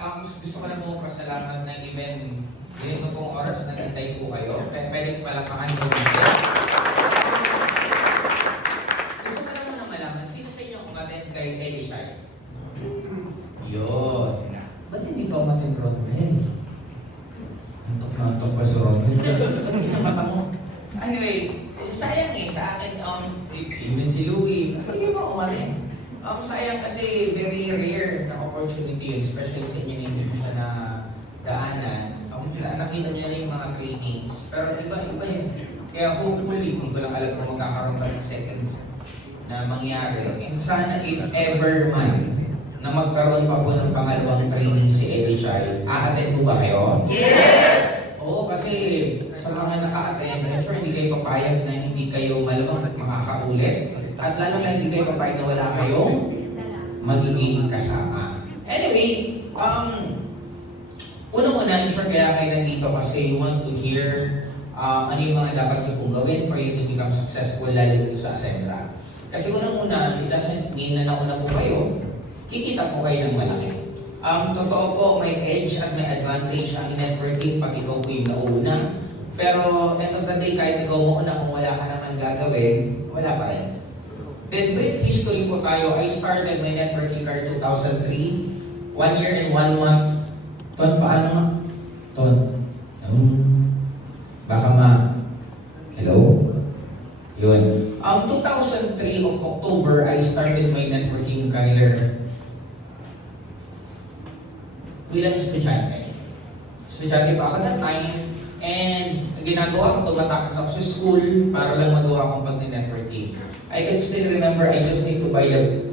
Gusto ko na po pasalamat ng event. Ganito pong oras, nag-antay po kayo. Kaya pwedeng palakpakan po dito. Gusto ko na muna malaman, sino sa inyo umaten kay Elisha? Yun. Ba't hindi ka umaten, Rodnel? Antok na antok pa si Rodnel. Hindi ka mata mo. Anyway, kasi sayang sa akin, even si Louie, hindi ba umaten? Sayang kasi very rare na opportunity, especially sa inyo hindi mo siya na daanan. Nakita niya lang yung mga trainings, pero iba yun. Kaya hopefully, hindi ko lang alam kung magkakaroon pa ng second na mangyari. And sana if ever man na magkaroon pa po ng pangalawang training si Elisha, a-attend po ba kayo? Yes! Oo, kasi sa mga naka-attend, I'm sure hindi kayo papayag na hindi kayo malamang makakaulit. At lalo na hindi kayo papayag na wala kayong magiging kasama. Anyway, unang-una, sure kaya kayo nandito kasi you want to hear ano yung mga dapat niyo pong gawin for you to become successful lalo dito sa Ascendra. Kasi unang-una, it doesn't mean na nauna po kayo, kikita po kayo ng malaki. Totoo po, may edge at may advantage ang networking pag ikaw po yung nauna. Pero end of the day, kahit ikaw mauna, kung wala ka naman gagawin, wala pa rin. Then brief history po tayo. I started my networking career 2003. 1 year and 1 month. Ton, paano nga? Ton. Baka hello? Yun. 2003 of October, I started my networking career bilang estudyante. Estudyante pa ako that time. And ginagawa ko, tumatakas ako sa school para lang magawa akong pag-networking. I can still remember, I just need to buy the...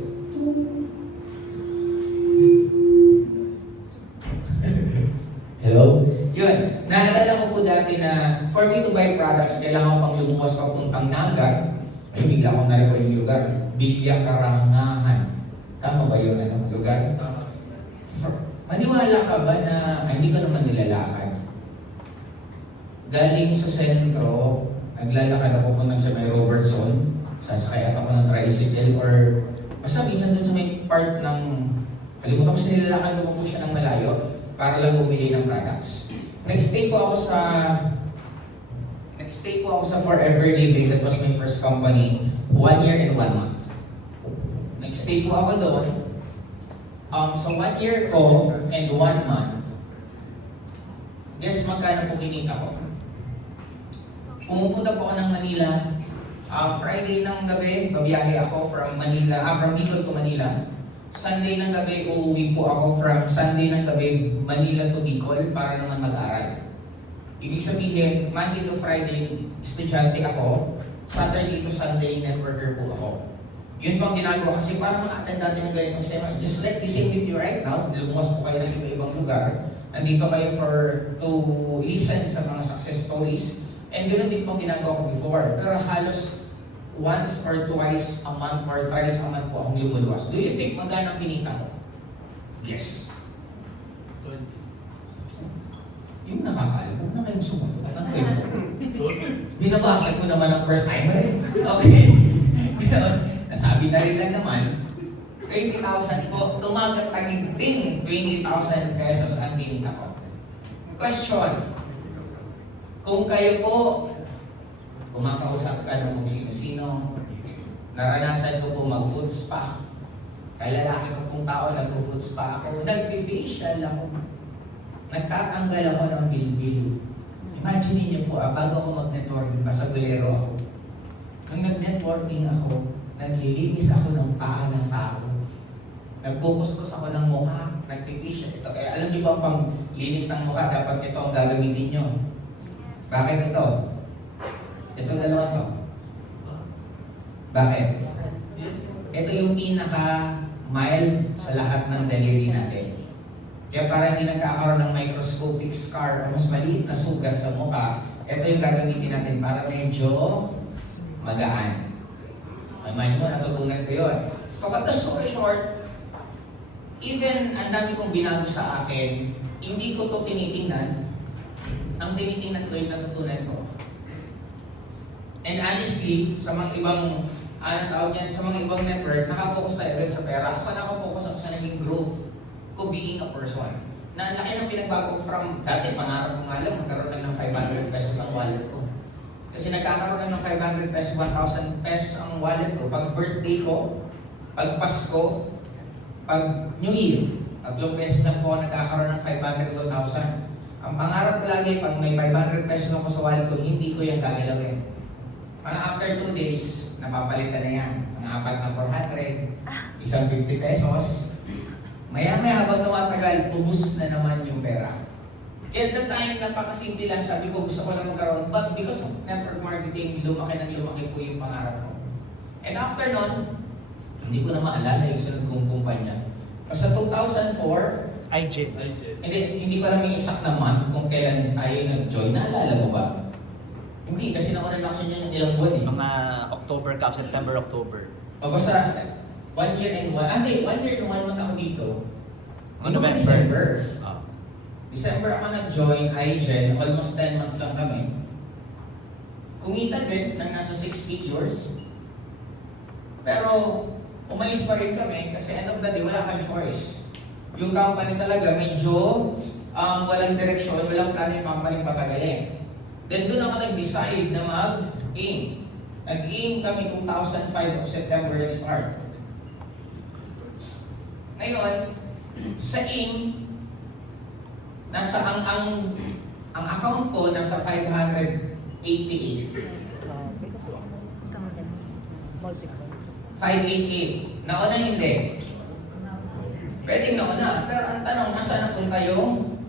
Hello? Yun. Naalala ko po dati na for me to buy products, kailangan ko pang lumuwas papuntang Naga. Ay, bigla akong na-recall yung lugar. Bilyakarangahan. Tama ba yun lugar? Maniwala ka ba na hindi ka naman nilalakad? Galing sa sentro, naglalakad ako puntang sa may Robertson, sasakay ako ng tricycle or basta minsan dun sa may part ng kalimutan ko sa nilalakad ko po siya ng malayo para lang bumili ng products. Nag-stay po ako sa Forever Living. That was my first company. 1 year and 1 month. Nag-stay po ako doon. Sa 1 year ko and 1 month, guess magkano po kinita ko? Pumupunta po ako ng Manila. Friday ng gabi, babiyahe ako from Bicol to Manila. Sunday ng gabi, uuwi po ako from Sunday ng gabi, Manila to Bicol para naman mag-aral. Ibig sabihin, Monday to Friday, estudyante ako. Saturday to Sunday, networker po ako. Yun pang ginagawa kasi para ma-attend natin ng ganitong seminar. Just like the same with you right now, lumuwas po kayo ng iba-ibang lugar. Nandito kayo to listen sa mga success stories. And ganoon din po ginagawa ko before. Pero halos once or twice a month or thrice a month po akong lumuluwas. Do you think magkano ang kinita ko? Yes. 20. Yung nakakal, huwag na kayong sumagot. Ang kwento. Binabasag mo naman ang first time eh. Okay. Nasabi na rin lang naman, 20,000 po, tumagat naging 20,000 pesos ang kinita ko. Question. Kung kayo po, kumakausap ka ng kung sino-sino, naranasan ko po mag-food spa. Kaya lalaki ko pong tao, nag-food spa ako, nag-facial ako, nagtatanggal ako ng bilbil. Imagine niyo po, bago ako mag-networking, basagulero ako. Nung nag-networking ako, naglilinis ako ng paa ng tao. Nagkukuskus ako ng mukha, nag-facial. Ito, kaya alam niyo ba pang linis ng mukha, dapat ito ang gagamitin niyo. Bakit ito? Itong dalawa to. Bakit? Ito yung pinaka-mild sa lahat ng daliri natin. Kaya para hindi nagkakaroon ng microscopic scar o mas maliit na sugat sa mukha, ito yung gagamitin natin para medyo magaan. Imagine mo, natutunan ko yun. To cut the story short, even ang dami kong binago sa akin, hindi ko to tinitingnan. Ang tinitingnan ko yung natutunan ko. And honestly, sa mga ibang sa mga ibang network, nakafocus tayo agad sa pera. Ako nakafocus ako sa naging growth ko being a person. na ang laki ng pinagbago from dati, pangarap ko nga lang, magkaroon lang ng 500 pesos ang wallet ko. Kasi nagkakaroon lang ng 500 pesos, 1,000 pesos ang wallet ko. Pag birthday ko, pag Pasko, pag New Year, 3 beses lang po ako nagkakaroon ng 500 to 1,000. Ang pangarap ko lagi, pag may 500 pesos ako sa wallet ko, hindi ko yan gagalawin. Mga after 2 days, napapalitan na yan. Mga 4 na 400, isang 50 pesos. Maya-maya habang tumatagal, ubus na naman yung pera. Kaya that time, napakasimple lang, sabi ko gusto ko lang magkaroon. But because of network marketing, lumaki po yung pangarap ko. And after nun, hindi ko na maalala yung sunod kong kumpanya. Basta 2004, hindi ko alam yung exact na month kung kailan tayo nag-join. Naalala mo ba? Hindi, kasi nauna na ako yung ilang buwan eh. Mga October ka, September, October. O basta, 1 year and 1 year and 1 month ako dito. November. December. December ako nag-join iGen, almost 10 months lang kami. Kumita din ng nasa 6 figures. Pero, umalis pa rin kami kasi end of the day, wala kang choice. Yung company talaga medyo walang direksyon, walang plano yung company patagalin. Then doon ako nag-decide na mag-aim. Nag-aim kami 2005 of September nag-start. Ngayon, sa AIM, nasa ang account ko nasa 588. 588. Nauna hindi. Pwedeng nauna. Pero ang tanong, nasa napunta yung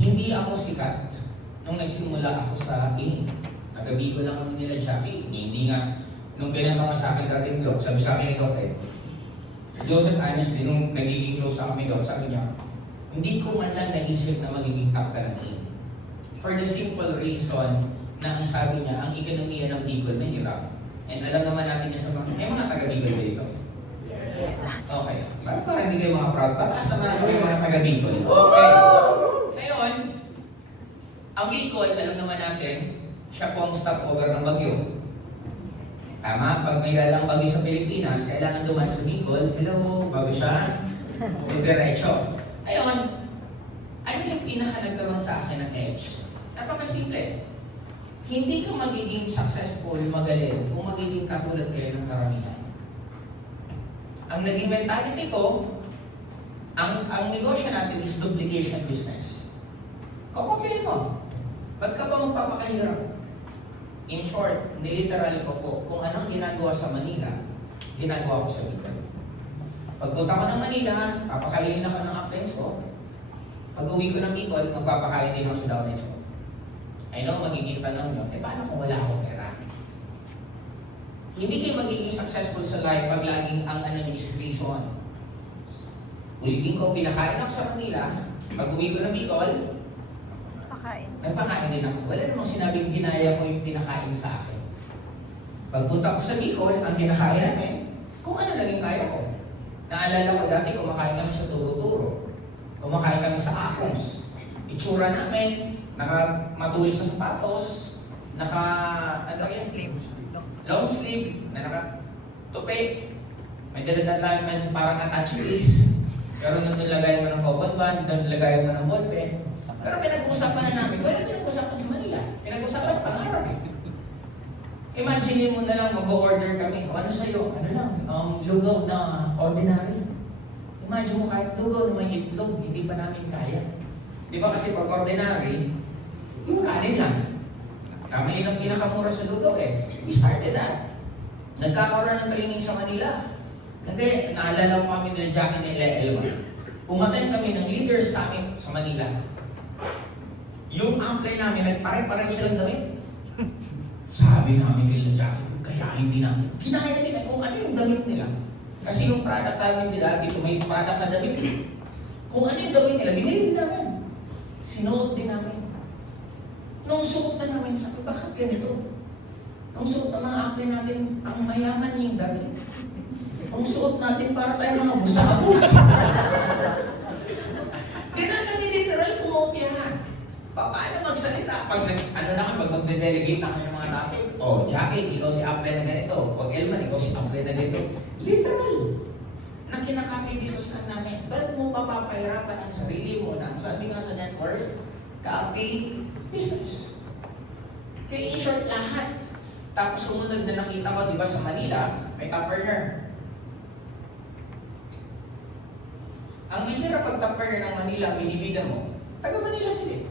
hindi ako sikat nung nagsimula ako sa AIM. Kagabi ko lang kami nila Jackie. Hindi nga, nung pinanong sa akin dating Doc, sabi sa akin ni Doc Joseph honestly, nung nagiging close sa kami Doc, sabi niya, hindi ko man lang naisip na magiging top ka ng AIM. For the simple reason na ang sabi niya, ang ekonomiya ng Bicol mahirap. And alam naman natin niya sa mga, may mga taga-Bicol ba dito? Yes. Okay. Para hindi kayo mga proud, pataas naman kami mga taga-Bicol. Okay. Ngayon, ang Bicol, alam naman natin, siya po ang stopover ng bagyo. Tama, pag may dalang bagyo sa Pilipinas, kailangan duman sa Bicol, hello, bago siya, diretso. Ngayon, ano yung pinaka-nagkaroon sa akin ng edge? Napakasimple. Hindi ka magiging successful, magaling, kung magiging katulad kayo ng karamihan. Ang naging mentality ko, ang negosyo natin is duplication business. Kukumplehin mo. Ba't ka ba magpapakahirap? In short, niliteral ko po, kung anong ginagawa sa Manila, ginagawa ko sa Bicol. Pagpunta ko ng Manila, papakainin ako ng uplands ko. Pag uwi ko ng Bicol, magpapakain din ako sa downlands ko. I know, magiging tanong nyo, paano kung wala akong pera? Hindi kayo magiging successful sa life pag laging ang ano nyo is reason. Ulitin ko, pinakain ako sa Manila, pag uwi ko ng Bicol, nagpakain din ako. Wala namang sinabing ginaya ko yung pinakain sa akin. Pagpunta ko sa Bicol, ang kinakain namin, kung ano lang yung kaya ko. Naalala ko dati, kumakain kami sa Turo-Turo. Kumakain kami sa Akons. Itsura namin, naka-matulis sa sapatos, long sleeve, na naka-tupi. May daladala ka parang attachments. Pero nandun lagay mo ng coupon band, nandun lagay mo ng ballpen. Pero pinag-uusapan na namin, wala pinag-uusapan sa Manila. Pinag-uusapan pangarap eh. Imagine mo na lang, mag-order kami. O ano sa'yo? Ano lang? Lugaw na ordinary. Imagine mo kahit lugaw na may itlog, hindi pa namin kaya. Di ba kasi pag ordinary, yung kanin lang. Tama yun ang pinakamura sa lugaw eh. We started that. Nagkakaroon ng training sa Manila. Kasi naalala ko kami nila Jackie nila Elma. Umaten kami ng leaders sa amin sa Manila. Yung apply namin, nagpare-pareho silang damit. Sabi namin nila Jackie, kaya hindi namin. Kinaya nila kung ano yung damit nila. Kasi yung product namin nila, dito may product na damit. Kung ano yung damit nila, binili namin. Sinuot din namin. Nung suot na namin, sabi, bakit ganito? Nung suot na mga apply natin, ang mayaman yung dati. Nung suot natin, para tayo mga busabos. Ganun kami literal kumopyahan. Paano magsalita? Pag magde-delegate na kayo ng mga topic, Jackie, ikaw si apply na ganito. Pag Elman, ikaw si apply na ganito. Literal. Na kinakopy business lang namin. Ba't mo papapahirapan ang sarili mo na, sabi nga sa network, copy business. Kaya in short lahat. Tapos sumunod na nakita ko, di ba sa Manila, may top earner. Ang mahirap pag top earner ng Manila, binibida mo, taga Manila sila.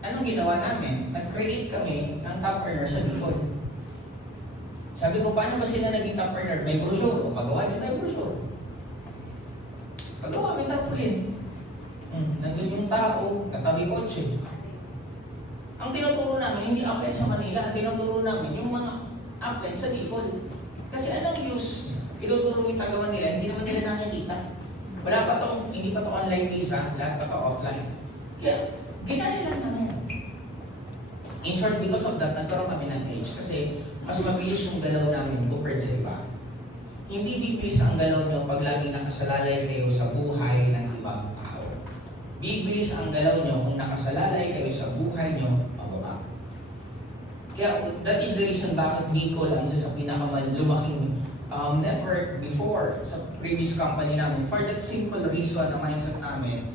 Anong ginawa namin? Nag-create kami ng top earner sa Bicol. Sabi ko, paano ba sila naging top earner? May brochure. O pagawa nila may brochure. Pagawa, may tapuin. Nandun yung tao, katabi kotse. Ang tinuturo namin, hindi upline sa Manila. Ang tinuturo namin, yung mga upline sa Bicol. Kasi anong use? Ituturo yung tagawa nila, hindi naman nila nakikita. Wala pa tong, hindi pa to online visa, lahat pa to offline. Kaya, ginaya lang namin. In short, because of that, nagkaroon kami ng edge kasi mas mabilis yung galaw namin compared sa iba. Hindi bibilis ang galaw nyo pag laging nakasalalay kayo sa buhay ng ibang tao. Bibilis ang galaw nyo kung nakasalalay kayo sa buhay nyo pababa. Kaya that is the reason bakit Bicol ang isa sa pinakalumaking network before sa previous company namin. For that simple reason, ang mindset namin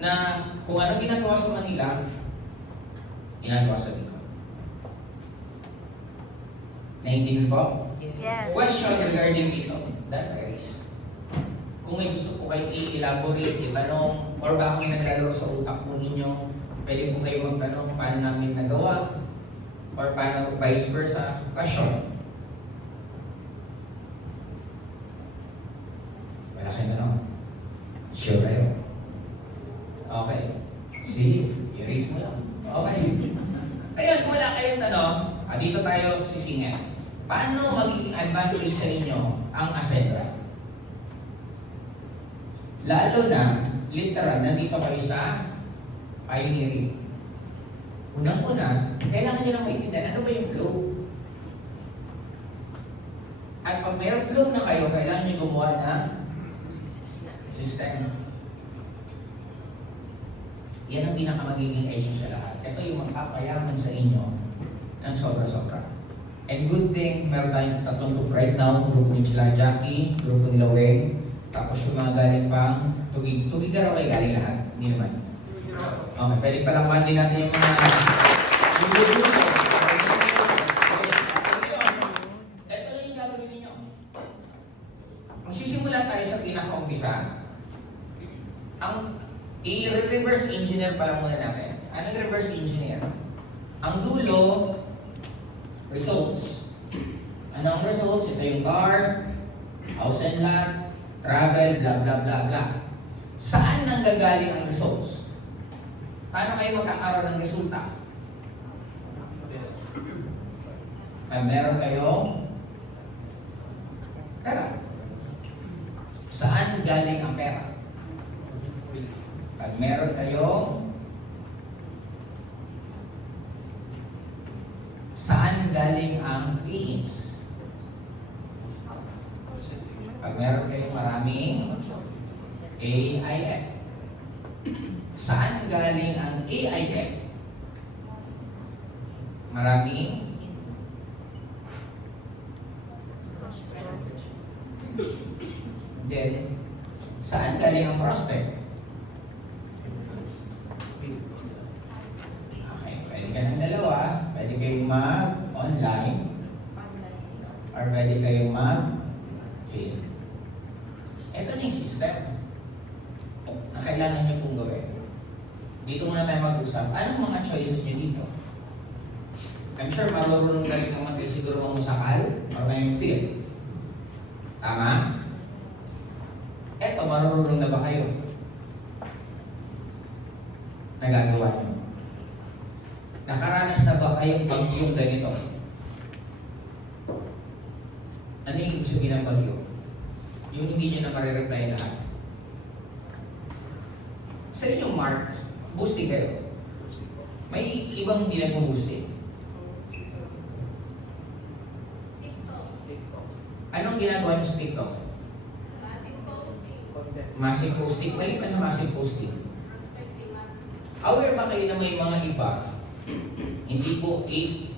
na kung ano ginagawa sa Manila, ginagawa sa Bicol. Naiintindihan po? Yes. Question regarding dito. That varies. Kung may gusto po kayo i-elaborate, itanong, or baka may naglalaro sa utak po ninyo, pwede po kayo magtanong paano namin nagawa, or paano vice versa. Question. Wala kayo tanong? Sure kayo? Okay. See? I-raise mo lang. Okay. Ayan, kung wala kayong tanong, dito tayo sisingin. Paano magiging advantage sa inyo ang Ascendra? Lalo na, literal, nandito kayo sa pioneering. Unang-una, kailangan nyo lang maintindihan, ano ba yung flow? At pag may flow na kayo, kailangan nyo gumawa ng system. Yan ang pinakamagiging edge sa lahat. Ito yung magpapayaman sa inyo ng sobra-sobra. And good thing, meron tayong tatlong group right now. Grupo ni Chila Jackie, grupo nila Weng, tapos yung mga galing pang Tugig. Tugiga raw kayo galing lahat? Hindi naman. Okay, pwede palakpan din natin yung mga yung grupo. Ito lang yung gagawin ninyo. Magsisimula tayo sa pinaka-umpisa. Ang i-reverse engineer pala muna natin. Anong reverse engineer? Ang dulo, results. Ano ang results? Ito yung car, house and lot, travel, blah blah blah blah. Saan nanggagaling ang results? Paano kayo magkakaroon ng resulta? Pag meron kayong pera. Saan galing ang pera? Pag meron kayong saan galing ang beings? Pag meron kayong maraming AIF. Saan galing ang AIF? Maraming then saan galing ang prospect? Okay, pwede ka ng dalawa. Pwede kayong mag-online or pwede kayong mag-field. Ito na yung system na kailangan nyo pong gawin. Dito muna tayo mag-usap. Anong mga choices nyo dito? I'm sure marurunong na rin naman kayo siguro mamusakal or may field. Tama? Eto, marurunong na ba kayo? Nagagawa nyo? Nakaranas na ba kayong bagyong ganito? Ano yung ibig sabihin ng bagyo? Yung hindi nyo na marireply lahat. Sa inyong mark, boosting kayo. May ibang hindi nag-boosting. Anong ginagawa nyo sa TikTok? Massive posting. Balik ka sa massive posting. Aware ba kayo na may mga iba? Hindi ko,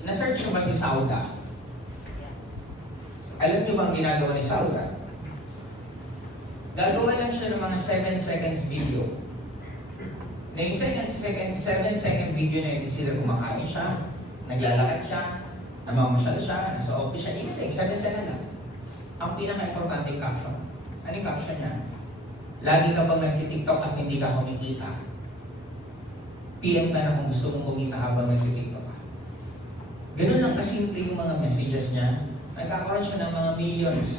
na-search ko ba si Sauda? Alam niyo ba ang ginagawa ni Sauda? Gagawa lang siya ng mga 7 seconds video. Na yung 7 second video na yun, sila kumakain siya, naglalakad siya, namamasyal siya, nasa office siya, yun lang, 7 second lang. Ang pinaka-importante yung caption. Ano yung caption niya? Lagi ka bang nagtitiktok at hindi ka kumikita? PM ka na kung gusto mong kumita habang nagtitiktok ka. Ganun lang kasimple yung mga messages niya. Nagkakaroon siya ng mga millions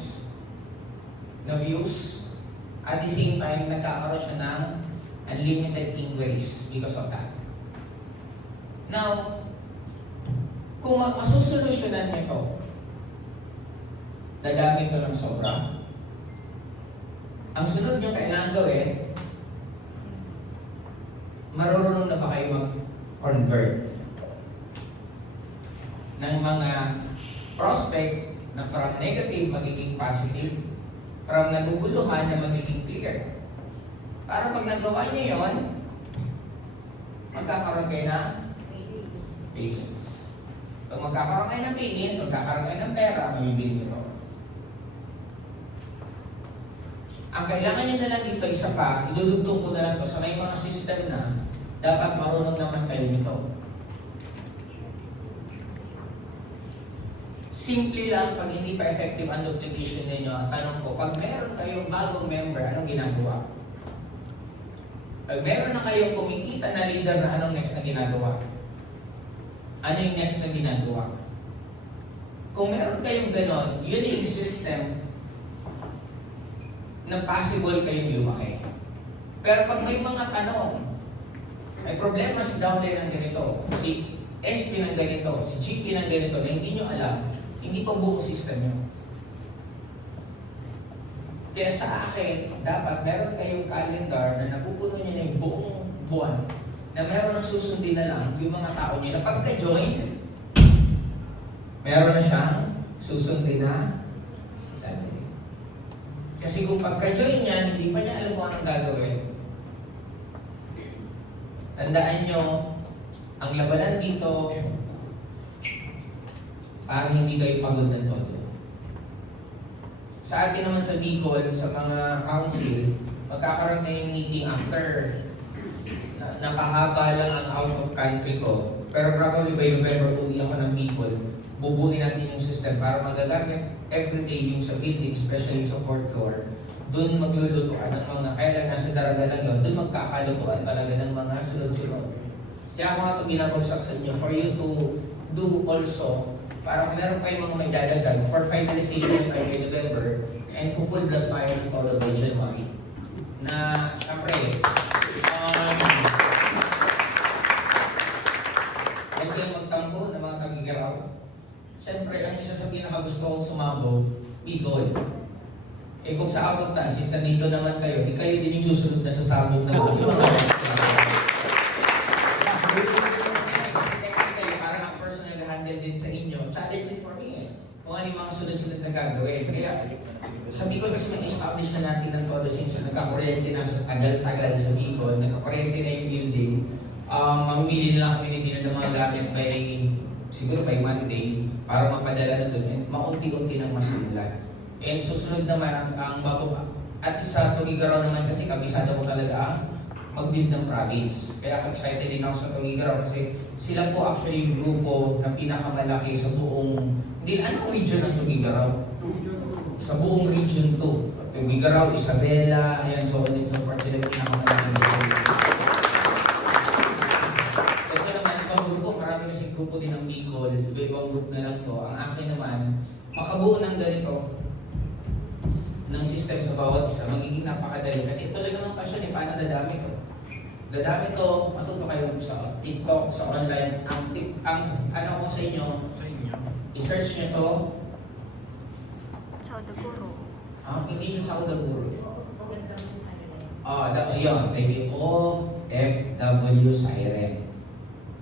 na views. At the same time, nagkakaroon siya ng unlimited inquiries because of that. Now, kung masusolusyonan niyo ito, nagamit ito ng sobra, ang sunod niyo kailangan gawin, marunong na ba kayo mag-convert ng mga prospect na from negative magiging positive, from naguguluhan na magiging clear. Para pag nagawa niyo yon, magkakaroon kayo ng payings. Pag magkakaroon kayo ng payings, magkakaroon kayo ng pera, mamibili nyo. Ang kailangan nyo na lang dito, isa pa, idudugtong ko na lang to sa may mga system na dapat marunong naman kayo nito. Simple lang, pag hindi pa effective ang duplication ninyo, ang tanong ko, pag meron kayong bagong member, anong ginagawa? Pag meron na kayong kumikita na leader na anong next na ginagawa? Ano yung next na ginagawa? Kung meron kayong ganon, yun yung system na possible kayong lumaki. Pero pag may mga tanong, may problema si downline ng ganito, si SP ng ganito, si GP ng ganito na hindi nyo alam, hindi pa buo system nyo. Kaya sa akin, dapat meron kayong calendar na napupuno nyo na yung buong buwan na meron ng susundin na lang yung mga tao nyo na pagka-join, meron na siyang susundin na dati. Kasi kung pagka-join niya, hindi pa niya alam kung anong gagawin. Tandaan nyo, ang labanan dito, para hindi kayo pagod ng todo. Sa atin naman sa Bicol, sa mga council, magkakaroon na yung meeting after napahaba lang ang out of country ko. Pero probably by November, uwi ako ng Bicol. Bubuhin natin yung system para magagamit everyday yung sa building, especially yung sa 4th floor. Doon maglulutuan ng mga, kaya lang nasa daraga lang yun, doon magkakalutuan talaga ng mga sunod-sunod. Kaya ako nga ito ginabagsak sa inyo for you to do also, para kung meron kayong mga may dadagdag for finalization tayo by November and full blast tayo ng todo by January. Na, syempre, huwag kayong magtampo ng mga tagigiraw. Syempre, ang isa sa pinakagusto kong sumabog, Bicol. Eh kung sa out of town, since nandito naman kayo, di kayo din yung susunod na sasabog na mga parang ang person na nag-handle din sa inyo, challenge din for me eh. Kung ano yung mga sunod-sunod na gagawin. Kaya, sa Bicol kasi may establish na natin ng todo since nagkakuryente na sa tagal-tagal sa Bicol, nagkakuryente na yung building, mamimili na lang kami ng mga gamit by, siguro by Monday, para mapadala na doon, and maunti-unti ng masulat. And susunod naman ang bababa. At sa Tugigaraw naman kasi kabisado ko talaga mag-build ng province. Kaya excited din ako sa Tugigaraw kasi sila po actually yung grupo na pinakamalaki sa buong, hindi, anong region ng Tugigaraw? Sa buong region 2. Tugigaraw, Isabela, ayan, so on and so forth, sila yung pinakamalaki grupo. Ito naman, ibang grupo, marami kasi grupo din ng Bicol, iba-ibang group na lang to. Ang akin naman, makabuo ng ganito, ng system sa bawat isa, magiging napakadali. Kasi ito lang naman passion eh, paano dadami to? Dadami to, matuto kayo sa TikTok, sa online. Ang ano ko sa inyo, i-search nyo to. Saudaguro. Hindi siya Saudaguro. Yun, OFW Siren.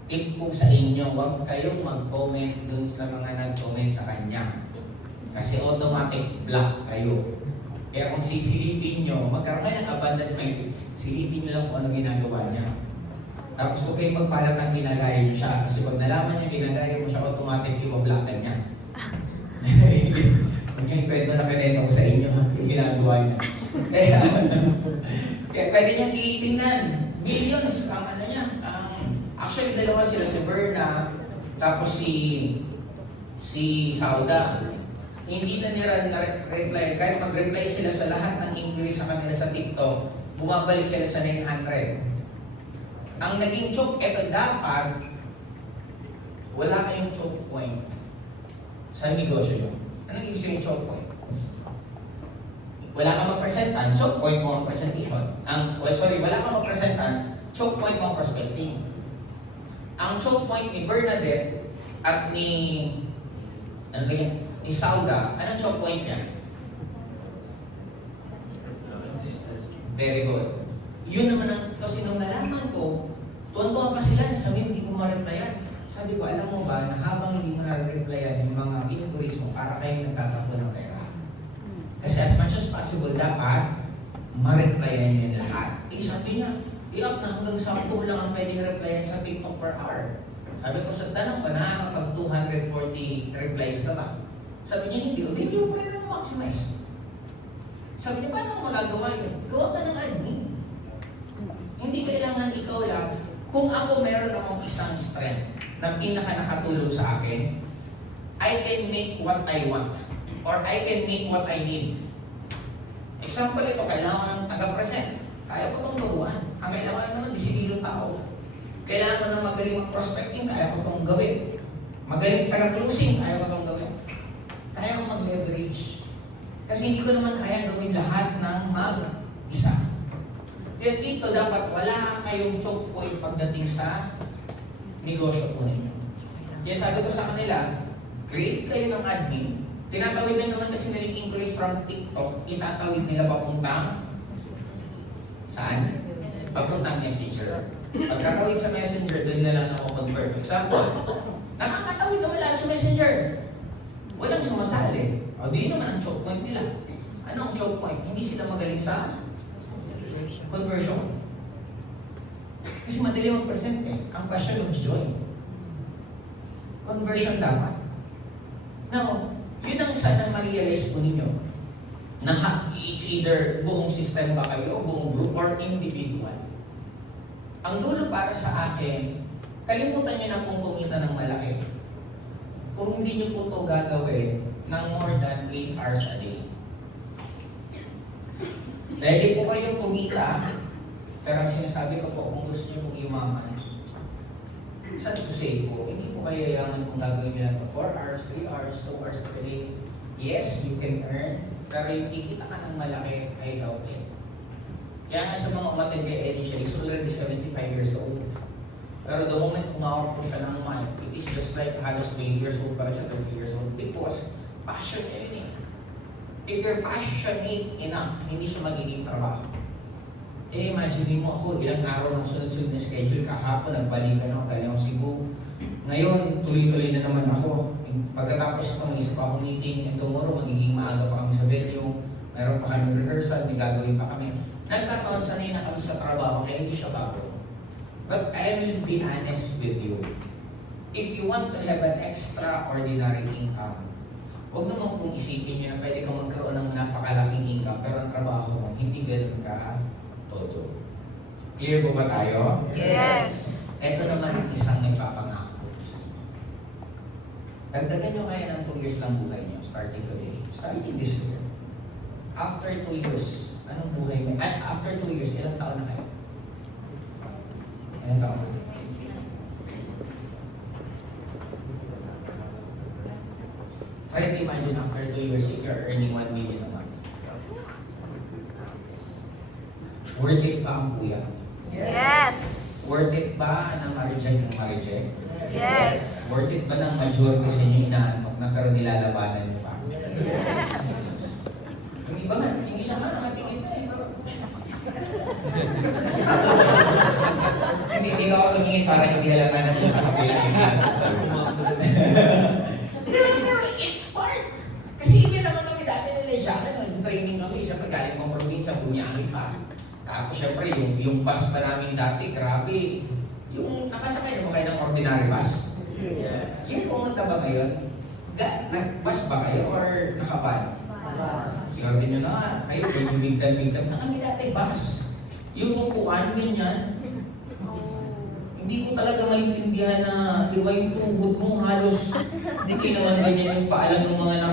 Tip ko sa inyo, huwag kayong mag-comment dun sa mga nag-comment sa kanya. Kasi automatic block kayo. Kaya kung sisilipin nyo, magkaroon kayo ng abundance mind, silipin nyo lang kung ano ginagawa niya. Tapos huwag kayong magpalat ng ginagaya nyo siya. Kasi pag nalaman niya ginagaya mo siya, automatic i-blockan niya. Huwag niya kwento na kinento ko sa inyo ha, yung ginagawa niya. Kaya pwede niyang itingnan. Billions ang ano niya. Actually, dalawa sila, si Berna, tapos si Sauda. Hindi na nila na-reply. Kahit mag-reply sila sa lahat ng inquiry sa kanila sa TikTok, bumabalik sila sa 900. Ang naging choke, eto dapat, wala kayong choke point sa negosyo nyo. Anong ibig sabihin choke point? Wala kang mapresentan, choke point mo ang presentation. Wala kang mapresentan, choke point mo ang prospecting. Ang choke point ni Bernadette at ni Sauda, anong choke point niya? Very good. Yun naman ang, kasi nung nalaman ko, tuwan-tuwa pa sila na sabihin, hindi ko ma-replyan. Sabi ko, alam mo ba, na habang hindi mo na-replyan yung mga inquiries mo, para kayong nagtatakbo ng pera. Kasi as much as possible, dapat ma-replyan niyo yung lahat. Sabi niya, i-up na hanggang 10 lang ang pwedeng replyan sa TikTok per hour. Sabi ko, sa tanong ko, nakakapag 240 replies ka ba? Sabi niya, hindi ko pa rin na-maximize. Sabi niya, paano ko magagawa yun? Gawa ka ng admin. Hindi kailangan ikaw lang. Kung ako meron akong isang strength na pinaka-nakatulong sa akin, I can make what I want. Or I can make what I need. Example ito, kailangan ko ng taga-present. Kaya ko itong turuan. Ang kailangan naman, disiplinong tao. Kailangan ko ng magaling mag-prospecting, kaya ko itong gawin. Magaling taga-closing, kaya ko itong gawin. Kaya ko mag-leverage. Kasi hindi ko naman kaya gawin lahat ng mag-isa. Kaya dito dapat wala kayong choke point pagdating sa negosyo po ninyo. Kaya sabi ko sa kanila, create kayo ng admin. Tinatawid na naman kasi nila inquiries from TikTok, itatawid nila papuntang saan? Papuntang Messenger. Pagkatawid sa Messenger, doon na lang ako-convert. Example, nakakatawid naman lahat sa Messenger. Walang sumasali. O di naman ang choke point nila. Ano ang choke point? Hindi sila magaling sa conversion. Kasi madali mag-present eh. Ang question mag-join. Conversion dapat. Now, yun ang sana ma-realize po ninyo. Na it's either buong system ba kayo, buong group, or individual. Ang dulo para sa akin, kalimutan nyo na pong kumita ng malaki. Kung hindi nyo po ito gagawin ng more than 8 hours a day. Pwede po kayong kumita, pero ang sinasabi ko po, kung gusto nyo pong yumaman, sad to say po, hindi po kayo yaman kung gagawin nyo lang ito 4 hours, 3 hours, 2 hours per day. Yes, you can earn, pero yung kikita ka ng malaki, I doubt it. Kaya nga sa mga umatin kay Eddie Cherry, he's already 75 years old. Pero the moment umawak po siya ng mic, it is just like halos 20 years old para siya, 30 years old. Because passion niya yun eh. If you're passionate enough, hindi siya magiging trabaho. Imagine mo ako, ilang araw ng sunod-sunod na schedule, kahapon nagbalikan ako, galing ako Cebu. Ngayon, tuloy-tuloy na naman ako. Pagkatapos ito, may isa pa akong meeting, and tomorrow, magiging maaga pa kami sa venue. Meron pa kami rehearsal, may gagawin pa kami. Nagkataon, sanay na kami sa trabaho, kaya hindi siya bago. But I will be honest with you. If you want to have an extraordinary income, huwag naman pong isipin nyo na pwede kang magkaroon ng napakalaking income, pero ang trabaho mo, hindi ganun ka todo. Clear po ba tayo? Yes! Ito naman ang isang may papangako. Dagdagan nyo kaya ng 2 years lang buhay nyo, starting today. Starting this year. After 2 years, anong buhay mo? At after 2 years, ilang taon na kayo? Ilang taon na? Try to imagine after 2 years if you're earning 1 million a month. Worth it ba ang kuya? Yes! Worth it ba na ma-reject ng ma-reject? Yes! Worth it ba ng majority sa inyo inaantok na pero nilalabanan nyo pa? Yung iba nga, yung isa nga nakatingin na eh. Hindi ka ako tumingin para hindi halata na kung sa kapila. Pero it's part. Kasi ibig naman kami dati nila Jackie, nag-training kami, siyempre galing pang probinsya, bunyahin pa. Tapos siyempre, yung bus pa namin dati, grabe. Yung nakasakay na ba kayo ng ordinary bus? Yeah. Yung pumunta ba ngayon? Nag-bus ba kayo or nakaban? Sigarte nyo na nga, kayo medyo bigtan na kami dati, bus. Yung upuan, ganyan. Hindi ko talaga maintindihan na, di ba yung tuhod mo halos, hindi naman ganyan yung paalam ng mga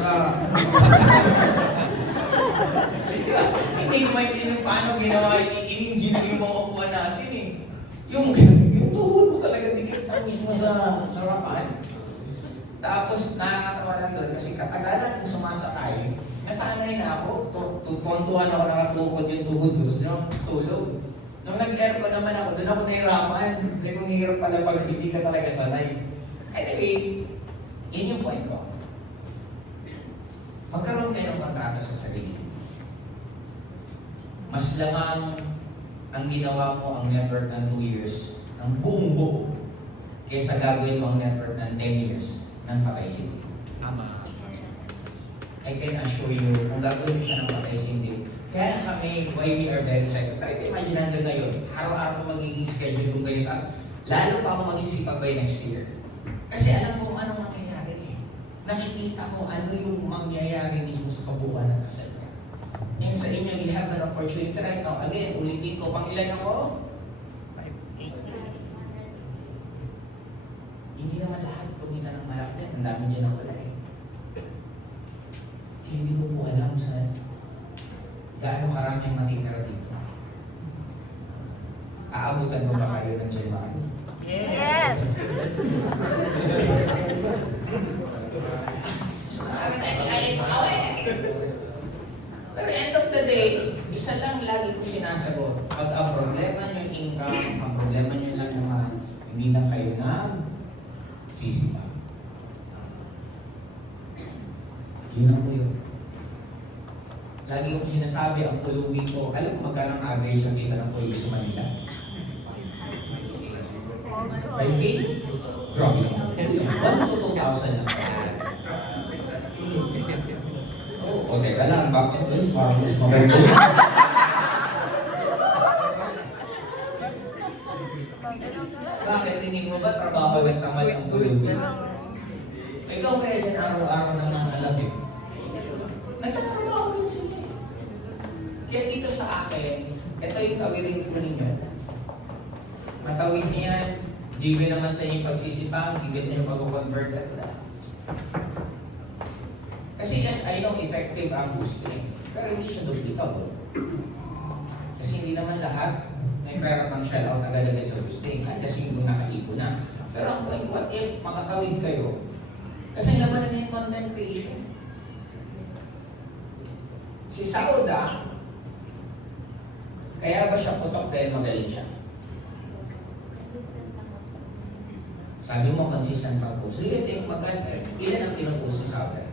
Hindi ko maintindihan paano ginawa, in-engineer yung mga upuan natin eh. Yung tuhod mo talaga dikit na mismo sa harapan. Tapos nakakatawa lang doon kasi katagalan yung sumasakay, nasanay na ako, tuwan-tuwan ako nakatukod yung tuhod ko, tapos yung tulog. Nung nag-aircon naman ako, doon ako nahirapan. Kasi kung hirap pala pag hindi ka talaga sanay. Anyway, yun yung point ko. Magkaroon kayo ng kontrata sa sarili. Mas lamang ang ginawa mo ang network ng 2 years, ng buong buo, kaysa gagawin mo ang network ng 10 years ng patay sindi. Tama. I can assure you, kung gagawin mo siya ng patay sindi, kaya kami, why we are very excited. Try to imagine hanggang ngayon, araw-araw ko magiging schedule kung ganito. Lalo pa ako magsisipag by next year. Kasi alam ko kung anong mangyayari eh. Nakikita ko ano yung mangyayari mismo sa kabuuan ng kasalita. And sa inyo, you have an opportunity right now. Again, ulitin ko, pang ilan ako? 580. Hindi naman lahat kumita ng malaki. Ang dami dyan ang wala eh. Kaya hindi ko po alam sa gaano karami ang matitira dito. Aabutan mo ba kayo ng January? Yes. So marami tayo pagkain pa Pero end of the day, isa lang lagi kong sinasagot. Pag ang problema nyo yung income, ang problema nyo lang naman, hindi lang kayo sisipa. Yun lang po yun. Lagi kong sinasabi, ang pulubi ko, alam mo magkano ang average ng kita ng pulubi sa Manila? 5K? Grabe naman. 1 to 2,000 lang. O teka lang, bakit doon? Parang mas maganda. Bakit? Tingin mo ba trabaho mas naman ang pulubi? Ikaw kaya dyan araw-araw nang nangalap eh. Nagtatrabaho din sila eh. Kaya dito sa akin, ito yung tawirin ko ninyo. Matawid niyan, given naman sa inyo pagsisipang, given sa inyo pag-convert na. Kasi yes, I know effective ang boosting, pero hindi siya duplicable. Kasi hindi naman lahat may pera pang shell out agad-agad sa boosting, unless yung nakaipon na. Pero ang point, what if makatawid kayo? Kasi laban na yung content creation. Si Sauda, kaya ba siya putok dahil magaling siya? Sabi mo, consistent ang post. Sige, think maganda. Ilan ang pinapost si Sauda?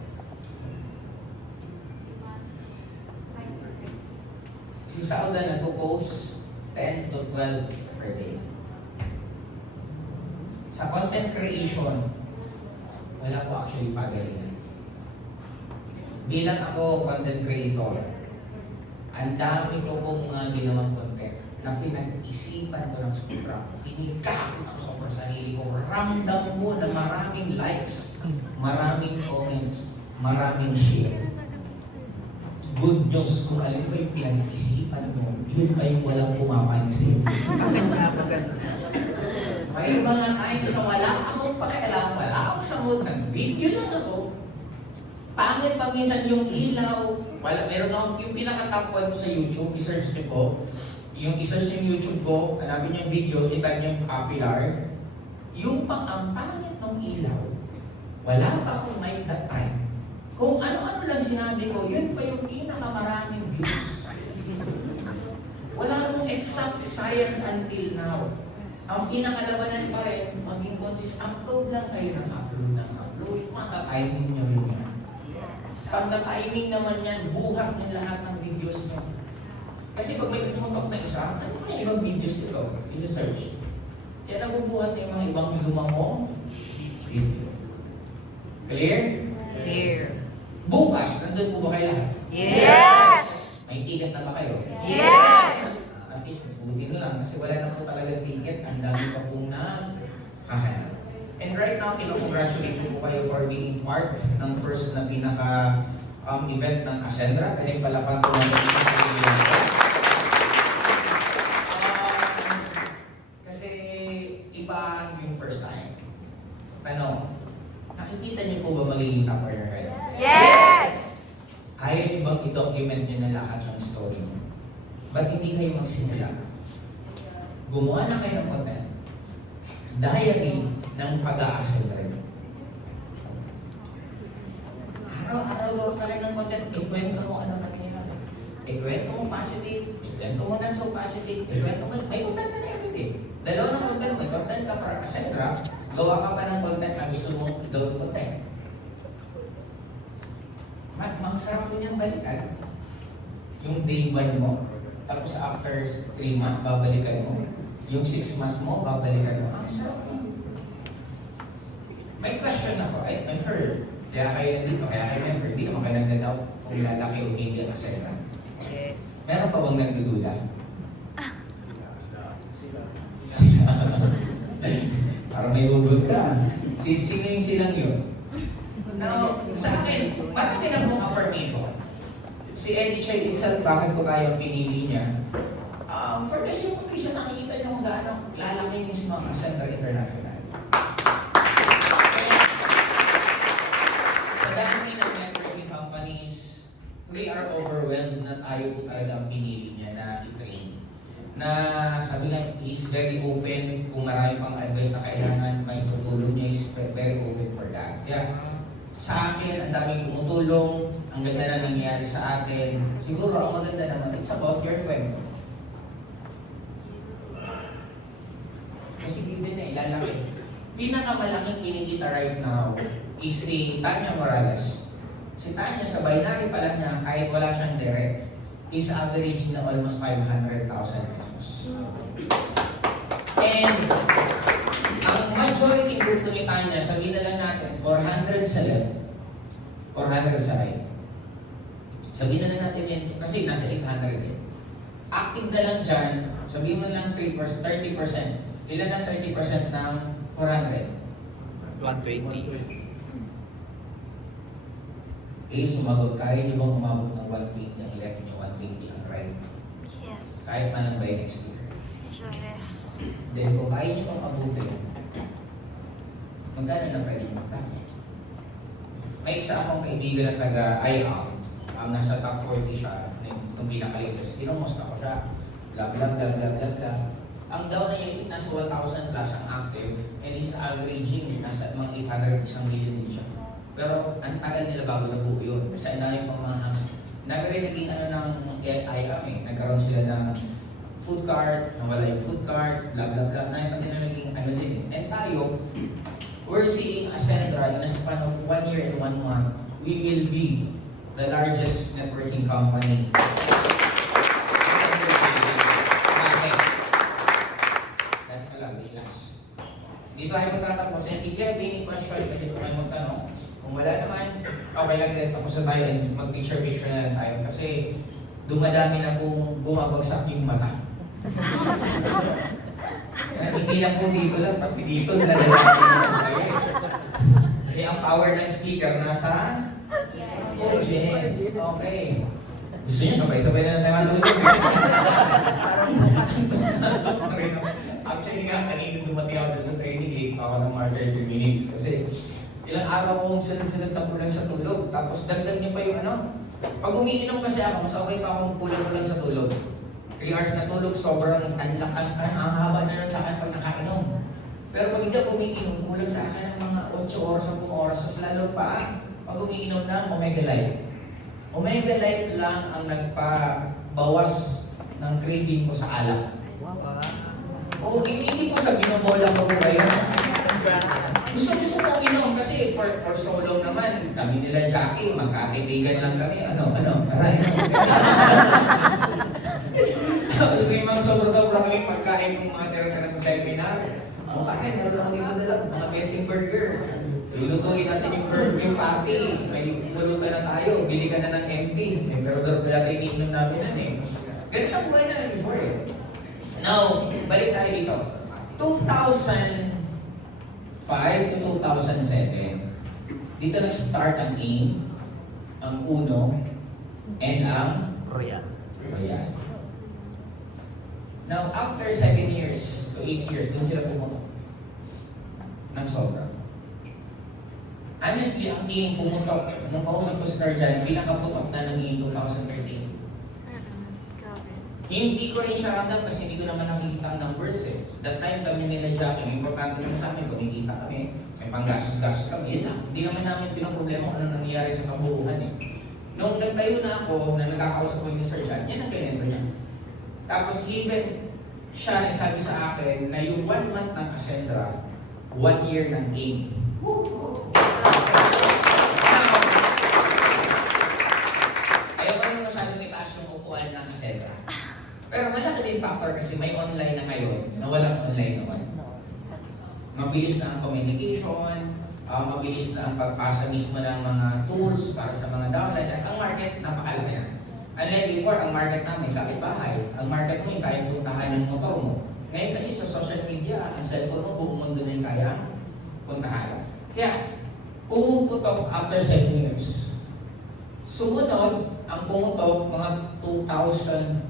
Si Sauda nagpo-post 10 to 12 per day. Sa content creation, wala po actually pagalingan. Bilang ako content creator, ang dami ko pong mga ginawang content na pinag-isipan ko ng sobra. Pinika ko ng sobra sarili ko. Ramdam mo na maraming likes, maraming comments, maraming share. Good news, kung alin pa yung pinag-isipan mo, yun pa yung walang pumapansin. May mga times sa wala akong pakialam, wala akong sa mood, nag-video lang ako. Pangit pa minsan yung ilaw. Wala, meron akong yung pinaka-top 1 sa YouTube, i-search nyo po. Yung i-search yung YouTube ko, hanapin nyo yung video, itan nyo yung popular. Yung ang pangit ng ilaw, wala pa akong mic that time. Kung ano-ano lang sinabi ko, yun pa yung pinakamaraming views. Wala akong exact science until now. Ang pinakalabanan pa rin, maging consistent. Upload lang kayo ng upload. Mata-timing nyo rin yan. Pag na-timing naman yan, buhat ng lahat ng videos nyo. Kasi pag may pumutok na isa, ano pa yung ibang videos nito? I-search. Kaya nabubuhat na yung mga ibang lumamong video. Clear? Clear. Bukas, nandun po ba kayo lahat? Yes. May ticket na ba kayo? Yes. At least, buti na lang kasi wala na po talaga ticket. Ang dami pa pong nakahanap. And right now, kino-congratulate ko po kayo for being part ng first na pinaka event ng Ascendra. Galing pala pa po natin kasi iba yung first time. Ano, nakikita niyo po ba magiging top earner kayo? Yes! Kaya niyo bang i-document niyo na lahat ng story niyo? Ba't hindi kayo magsimula? Gumawa na kayo ng content. Diary ng pag-a-Ascendra. Araw-araw gawa ka lang ng content, ikwento mo ano nangyayari. Ikwento mo positive, ikwento mo not so positive, ikwento mo, may content ka na everyday. Dalawa ng content, may content ka para Ascendra, gawa ka pa ng content na gusto mo gawin content. Magsarap mo niyang balikan. Yung day 1 mo, tapos after 3 months, babalikan mo. Yung 6 months mo, babalikan mo. Ang sarap mo. May question ako, I've heard. Kaya kayo nandito, kaya kayo member, hindi naman kayo nagdadaw kung lalaki o hindi ang Ascendra. Meron pa bang nagdududa? Sila. Para may hugot ka. Sino yung silang yun? Now, sa akin, marami na pong affirmation. Si Eddie Chai itself, bakit ko kayang pinili niya? For the simple reason, nakikita niyo kung gaano lalaki mismo ang Ascendra International. Sa dami ng networking companies, we are overwhelmed na tayo po talaga ang pinili niya na i-train. Na sabi nga, he's very open kung marami pang advice na kailangan, may tutulong niya, is very open for that. Kaya sa akin, ang daming tumutulong, ang ganda na nangyayari sa atin. Siguro, ang maganda naman, it's about your kwento. Kasi given na ilalaki. Pinakamalaking kinikita right now is si Tanya Morales. Si Tanya, sa binary pala niya, kahit wala siyang direct, is averaging na almost 500,000 pesos. And ang majority group ni Tanya, sabihin na lang natin, 400 sa left, 400 sa right. Sabihin na lang natin yan, kasi nasa 800 yan. Active na lang dyan, sabihin mo lang 3%, 30%. Ilan ang 30% ng 400? 120. Okay, sumagot tayo. Di ba umabot ng 120 ang left nyo, 120 ang right? Yes. Kahit man ang by next year. Yes. Then kung kaya nyo itong abutin, magkano na pwede nyo magtami? May isa akong kaibigan na taga-IAM, nasa top 40 siya, itong pinaka-latest. Kinumusta ko siya. Blah, blah, blah, blah, blah, blah. Ang down na yung nasa 1,000 plus ang active, and he's averaging nasa mga 800, 1 million din siya. Pero ang tagal nila bago nabuo yun. Kasi na yung pang mga hangs. Nabi rin naging ano ng IAM eh. Nagkaroon sila ng food cart, nawala yung food cart, blah blah blah. Na yung naging ano din eh. And tayo, we're seeing Ascendra in a span of 1 year and 1 month, we will be the largest networking company. Dito tayo magtatapos. And if you have any question, pwede po kayo magtanong. Kung wala naman, okay lang din. Tapos sabay and mag-picture-picture na lang tayo. Kasi dumadami na pong bumabagsak yung mata. Hindi lang po dito lang, pati dito nalalaki na tayo. Eh, ang power ng speaker nasa audience. Okay. Gusto niyo sabay-sabay na lang tayo matulog. Actually nga, kanina dumating ako dun sa training, late pa ako ng mga 30 minutes. Kasi ilang araw kong sunod-sunod na kulang sa tulog. Tapos dagdag niyo pa yung ano. Pag umiinom kasi ako, mas okay pa akong kulang-kulang sa tulog. 3 hours na tulog, sobrang ang haba na nun sa akin pag nakainom. Pero pag hindi ako umiinom, kulang sa akin ng mga 8 oras, 10 oras. Mas lalo pa, pag umiinom ng Omega Life. Omega Life lang ang nagpabawas ng craving ko sa alak. O, hindi ko sa binobola ko po kayo. Gusto ko uminom kasi for so long naman, kami nila Jackie, magkakitigan lang kami. Aray. Tapos may mga sobra-sobra kami pagkain ng mga tira-tira sa seminar. O, kaya meron ako dito nila, mga betting burger. Ilutuin natin yung patty. May pulutan na tayo, bili ka na ng MP. Pero dati iniinom namin nun eh. Ganun lang buhay na before eh. Now, balik tayo dito. 2005 to 2007, dito nag-start ang team. ang Uno, and ang Royal. Royal. Now, after 7 years to 8 years, doon sila pumutok ng sobra. Honestly, ang tingin pumutok, nung kausap ko si Sir John, pinakaputok na naging 2013. Grabe. Hindi ko rin siya ramdam kasi hindi ko naman nakikita ang numbers eh. That time kami nila Jackie, ang importante naman sa amin, kumikita kami, may panggastos-gastos kami, yun lang. Hindi naman namin pinoproblema kung ano nangyayari sa kabuuan eh. Nung nagtayo na ako, na nagkakausap ko ni Sir John, yan ang kinento niya. Tapos even siya nagsabi sa akin na yung 1 month ng Ascendra, 1 year ng AIM. Ayaw ko rin masyadong itaas yung upuan ng Ascendra. Pero malaki din factor kasi may online na ngayon na walang online noon. Mabilis na ang communication, mabilis na ang pagpasa mismo ng mga tools para sa mga downlines. At ang market, napakalaki na. Unlike before, ang market namin, kapitbahay. Ang market mo yung kayang puntahan ng motor mo. Ngayon kasi sa social media, ang cellphone mo, buong mundo na yung kayang puntahan. Kaya, pumuputok after 7 years. Sumunod, ang pumutok, mga 2,000,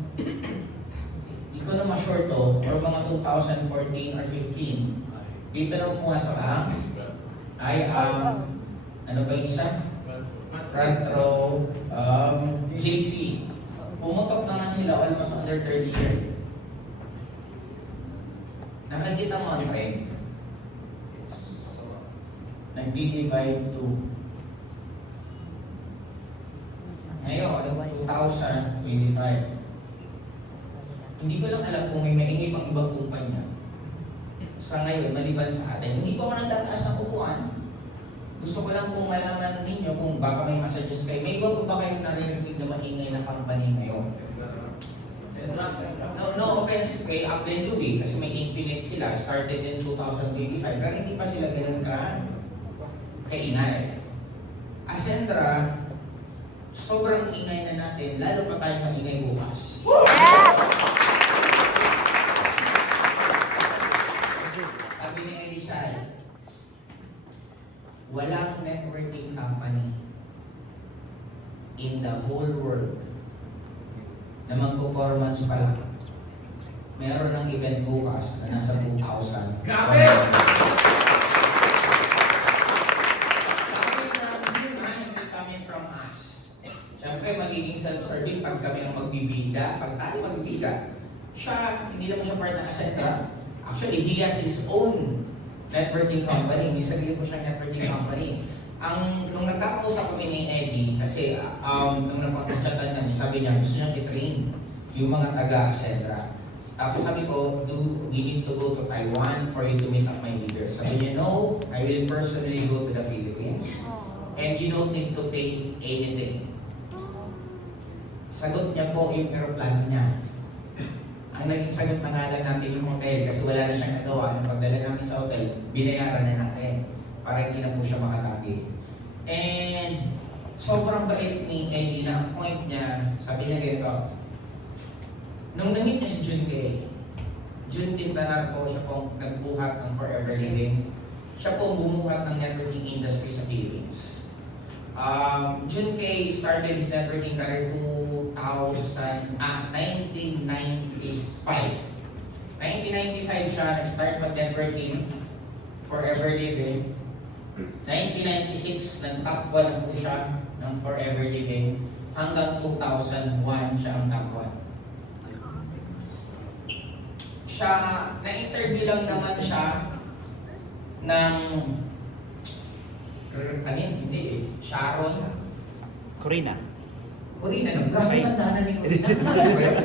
di ko na ma-sure to, or mga 2014 or 15, dito na pumasok ang ay ano ba yung isa? Front row, JC. Pumutok naman sila almost on their third year. Nakikita mo ang trend. Nagdi-divide to. Ngayon, 2025. Hindi ko lang alam kung may maingay pang ibang kumpanya. Sa ngayon, maliban sa atin, hindi pa ako nagtataas ng upuan. Gusto ko lang pong malaman ninyo kung baka may masuggest kayo. May iba po ba kayong naririnig na maingay na company ngayon? No offense kay Upland Louie kasi may Infinite sila. Started in 2025 pero hindi pa sila ganun kaingay. Ascendra, sobrang ingay na natin. Lalo pa tayo maingay bukas. Yes! Sabi ni Elisha, walang networking company in the whole world na mag-performance pa lang. Meron ng event bukas na nasa 2,000. Grabe! Sabi na, hindi coming from us. Siyempre, magiging self-serving pag kami ang magbibida. Pag tayo magbibida, siya, hindi naman siya part ng Ascendra. Actually, he has his own networking company. May sarili po siyang networking company. Nung nagkakausap kami ni Eddie, kasi nung napag-chatan kami, sabi niya, gusto niyang i-train yung mga taga-Ascendra. Tapos sabi ko, we need to go to Taiwan for you to meet up my leaders. Sabi niya, no, I will personally go to the Philippines and you don't need to pay anything. Sagot niya po yung aeroplano niya. Ang naging sagot na nga lang natin yung hotel kasi wala na siyang nagawa. Nung pagdala namin sa hotel, binayaran na natin para hindi na po siya makatagi. And sobrang bait ni Eddie na ang point niya, sabi niya ganito, nung na-meet niya si Jun Quintanar po, siya pong nagbuhat ng Forever Living. Siya po bumuhat ng networking industry sa Philippines. Jun K started his networking career 1995. 1995 siya nag-start mag-networking Forever Living. 1996, nag-top 1 na po siya ng Forever Living. Hanggang 2001 siya ang top 1. Siya, na-interview lang naman siya ng hindi eh, Sharon. Corina. Corina, no? Grabe tandaan na ni Corina. Alam ko yun.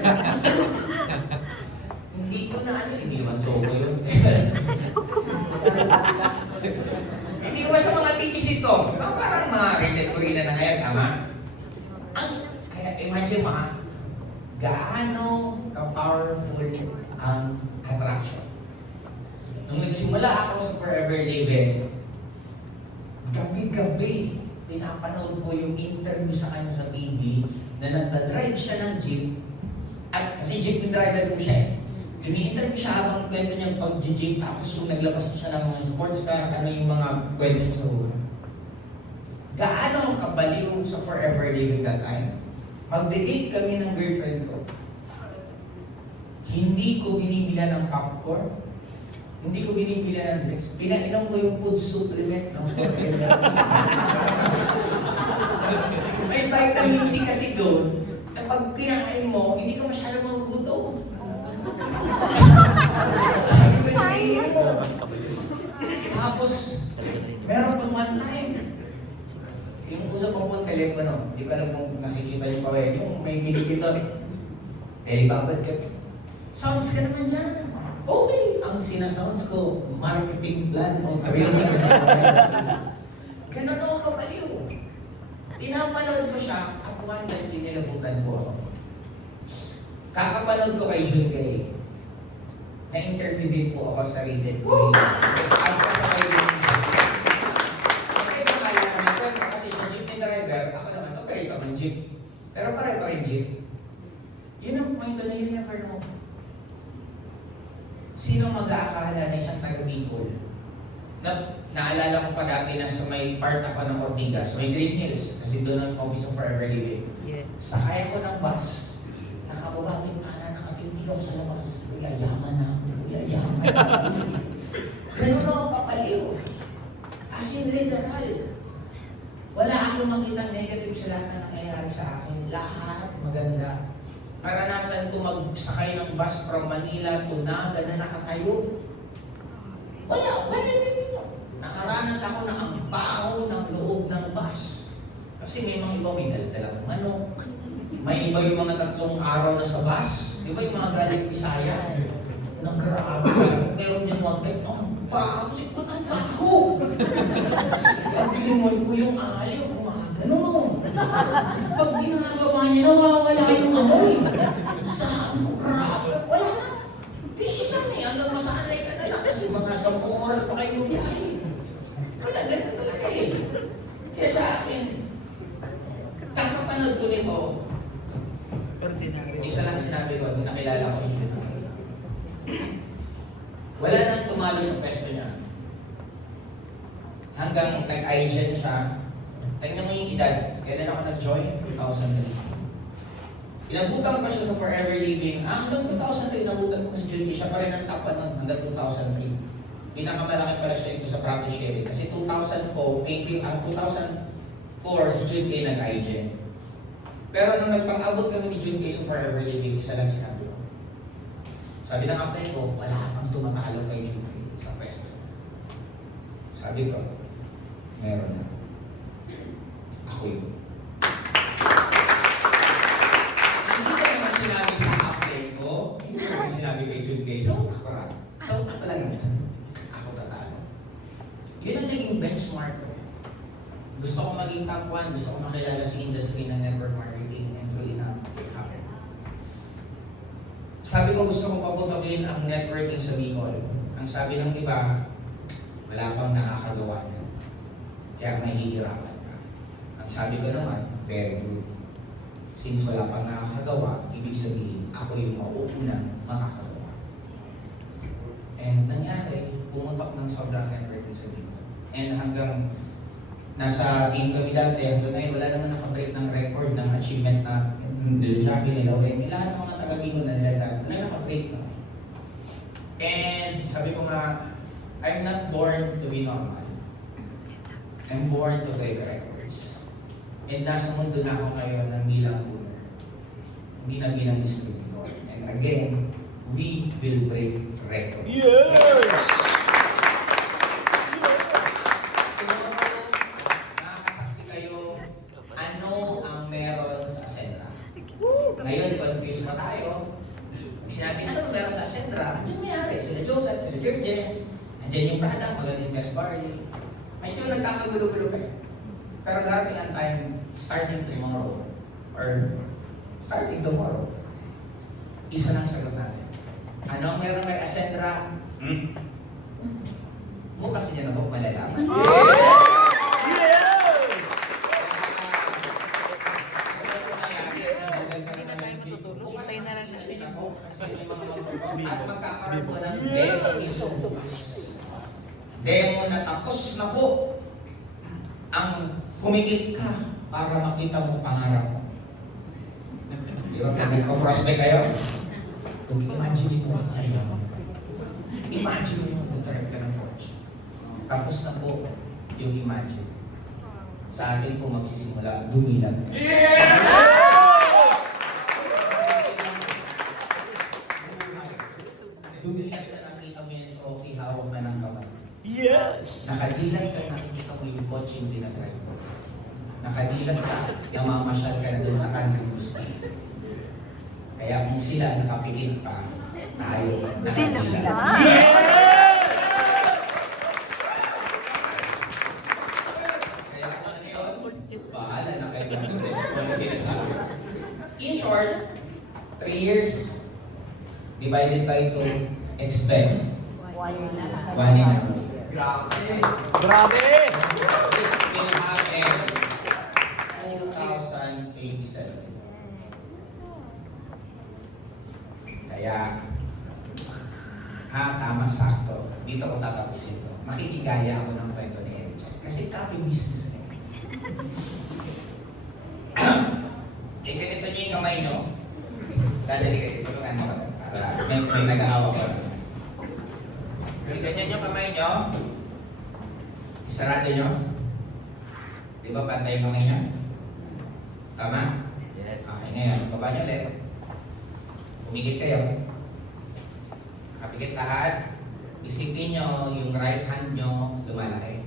Hindi ko na hindi naman soko yun. Hindi ko ba sa mga titis ito? Parang mga rated Corina na ngayon, tama? Kaya imagine mo gaano ka-powerful ang attraction. Nung nagsimula ako sa Forever Living, gabi-gabi, pinapanood ko yung interview sa kanya sa TV na nagdadrive siya ng jeep at kasi jeep driver po siya eh. Ini-interview siya habang kwento niya pag-jeep tapos kung naglabas siya ng mga sports car, ano yung mga kwento niya sa buhay. Gaano nakakabaliw sa Forever Living that time. Magde-date kami ng girlfriend ko. Hindi ko binibila ng popcorn. Hindi ko binibila ng drinks. Pinainom ko yung food supplement ng Forever. May vitamin C kasi doon na pag kinain mo, hindi ka masyadong magugutom. Sabi ko yung kainin mo. Tapos, meron pang one time. Yung usap ko pong telepono, di ko alam kung nakikita niyo pa rin, yung may pinipin doon. Telebabad ka. Sounds ka naman dyan. Okay. Ang sinasounds ko, marketing plan o training. Ganun ako kapaliw. Pinapanood ko siya at one time pinilabutan ko ako. Kakapanood ko kay Jun Kay. Na-interview din po ako sa Rated Korea. At kasabay din siya. Okay, pangalan kami. Pero kasi siya jeepney driver, ako naman, operate ako ng jeep. Pero pareho pa rin jeep. Yun ang point na you never know. Sino mag-aakala na isang taga Bicol? Naalala ko pa dati na sa may part ako ng Ortigas, may Green Hills, kasi doon ang Office of Forever Living. Yeah. Sakay ako ng bus, nakababa yung ana, nakatitig ako sa labas. Kuya, yaman na ako. Kuya, yaman na ako. Ganun ako kapaliw. As in literal. Wala akong makitang negative sa lahat na nangyayari sa akin. Lahat maganda. Karanasan ko magsakay ng bus from Manila to Naga na nakatayo. Wala din yun. Nakaranas ako na ang baho ng loob ng bus. Kasi may mga iba may daladalang manok. May iba yung mga 3 araw na sa bus. Di ba yung mga galing Bisaya? Nagrabe. Meron din one time, ang baho. Ba't ang baho? Pag tinimon ko yung ayaw, gumagano. Pag ginagawa niya, nawawala yung amoy. Sabi ko, grabe. Wala na. Di isa na hanggang masanay ka na lang. Kasi mga 10 oras pa kayo biyahe. Wala, ganun talaga eh. Kaya sa akin, kakapanood ko nito, Ordinary. isa lang sinabi ko, nung nakilala ko yun. Wala nang tumalo sa pwesto niya. Hanggang nag-IG siya. Tingnan mo yung edad. Kailan ako nag-join? 2003. Inabutan ko siya sa Forever Living. Hanggang 2003, nabutan ko si Junkie. Siya pa rin ang top 1 hanggang 2003. Pinakamalaki pala siya dito sa practice sharing. Kasi 2004 si Junkie nag-IG. Pero nung nagpang-abot kami ni Junkie sa Forever Living, isa lang sinabi ko. Sabi ng apply ko, wala pang tumatalo kay Junkie sa pwesto. Sabi ko, meron na. Ako yun. Hindi ko naman sinabi sa apply ko, hindi ko naman sinabi kay Junkie, so ako pa lang naman. Ako tatalo. Yun ang naging benchmark ko. Gusto ko maging top 1, gusto ko makilala sa industry ng network marketing and true enough, it happened. Sabi ko gusto kong paputokin ang networking sa Bicol. Ang sabi ng iba, wala pang nakakagawa niya. Kaya mahihirapan ka. Ang sabi ko naman, very good. Since wala pang nakakagawa, ibig sabihin, ako yung mauunang makakagawa. And nangyari, pumutok ng sobrang networking sa Bicol. And hanggang nasa team kami dati, hanggang ngayon, wala naman nakabreak ng record ng achievement na nila Jackie, nila Wemi, lahat ng mga taga-Bicol na nila dati, wala nakabreak na. And sabi ko nga, I'm not born to be normal. I'm born to break records. And nasa mundo na ako ngayon ng bilang owner. Hindi na bilang distributor. And again, we will break records. Yes! Ngayon, confused pa tayo. Pag sinabi, ano meron sa Ascendra? Andiyan may-ari. Sila Joseph, sila Jerjen. Andiyan yung product, maganda yung best barley. Medyo nagkakagulo-gulo kayo. Pero darating ang time, starting tomorrow, or starting tomorrow, isa lang sagot natin. Ano ang meron kay Ascendra? Bukas niya na po malalaman. At magkakaroon po ng demo issues. Demo na tapos na po ang kumikit ka para makita mo pangarap mo. Di ba? Pag nagpa-prospect kayo, kung imagine mo, imagine mo, nag-drive ka ng coach. Tapos na po yung imagine. Sa atin po magsisimula, dumilat. Dumilat ka, nakita mo yung trophy, hawak na ng kamay. Yes! Nakadilat ka, nakikita mo yung coach yung dinadrive mo. Nakadilat ka, namamasyal ka na dun sa country bus. Kaya kung sila nakapikit pa, tayo nakadilat. Kaya kung ano yun, bahala na kayo kung ano sinasabi. In short, 3 years divided by 2, expect 1.5. Grabe! This will happen 2087. Kaya, tama, sakto. Dito ko tatapusin to. Makikigaya ako ng kwento ni Eddie Chan. Kasi copy business niya. Ganito niyo yung kamay niyo. Dadali kayo. Tulungan ko. Para may nag-aawa ko. Ganyan yung kamay niyo. Isarado niyo. Di ba pantay yung kamay niya? Tama? Yes. Okay, ngayon. Baba niyo ulit. Pumigit kayo. Kapigit lahat. Isipin niyo yung right hand niyo lumalaki.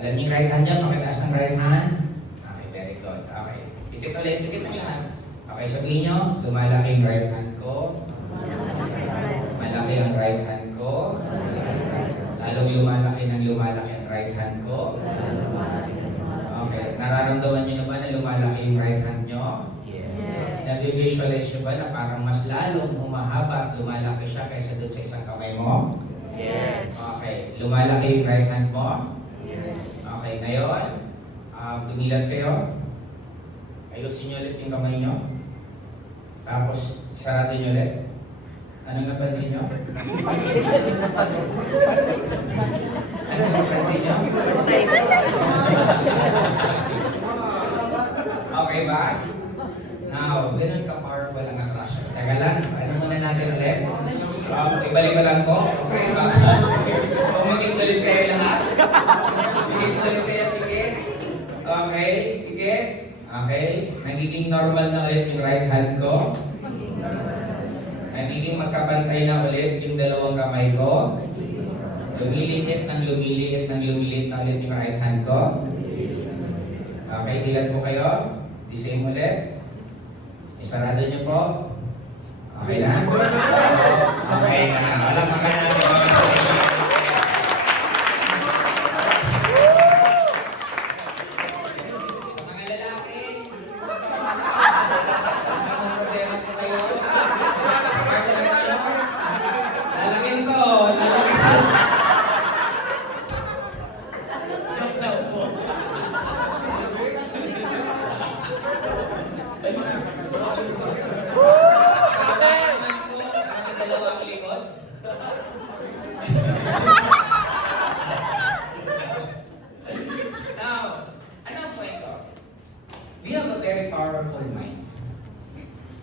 Alam niyo yung right hand niyo? Pakitaas ng right hand. Okay, very good. Okay. Pikit ulit. Pikit ng lahat. Okay, sabihin niyo, lumalaki yung right hand ko. Malaki ang right hand ko. Lalong lumalaki ang right hand ko. Okay, nararamdaman niyo na ba na lumalaki yung right hand niyo? Yes. Nag-visualize niyo ba na parang mas lalong humahaba at lumalaki siya kaysa dun sa isang kamay mo? Yes. Okay, lumalaki yung right hand mo? Yes. Okay, ngayon, dumilat kayo. Ayusin niyo ulit yung kamay niyo. Tapos, sarado niyo ulit. Anong napansin niyo? Anong napansin niyo? Okay ba? Now, ganun ka-powerful ang attraction. Teka lang, ano muna natin ulit? Ibalik ko lang po. Okay ba? Pumikit ulit kayo lahat. Pikit ulit kayo, pikit. Okay, pikit. Okay, nagiging normal na ulit yung right hand ko. Nagiging magkapantay na ulit yung dalawang kamay ko. Lumiliit ng lumiliit ng lumiliit na ulit yung right hand ko. Okay, dilan po kayo. The same ulit. Isarado niyo po. Okay na? Okay na. Walang magana. Sa mga lalaki, ang problema po kayo. Partner kayo. Lalagyan ko. Joke daw po. Naman po ang mga dalawang likod. Now, ano ang kwento? We have a very powerful mind.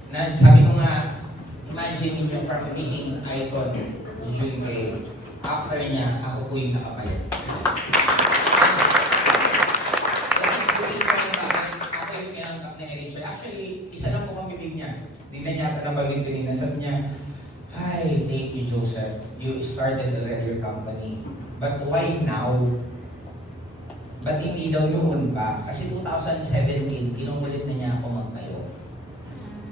Na sabi ko nga, imagine niyo from being icon, Jun Kay, after niya, ako po yung nakapalit. That is the reason bakit ako yung kinantak ni Eddie Chan. Actually, isa lang po kang bibig niya. Hindi na niya ata nabagin kanina. Sabi niya, hi, thank you, Joseph. You started already your company. But why now? Ba't hindi daw noon pa? Kasi 2017, kinukulit na niya ako magtayo.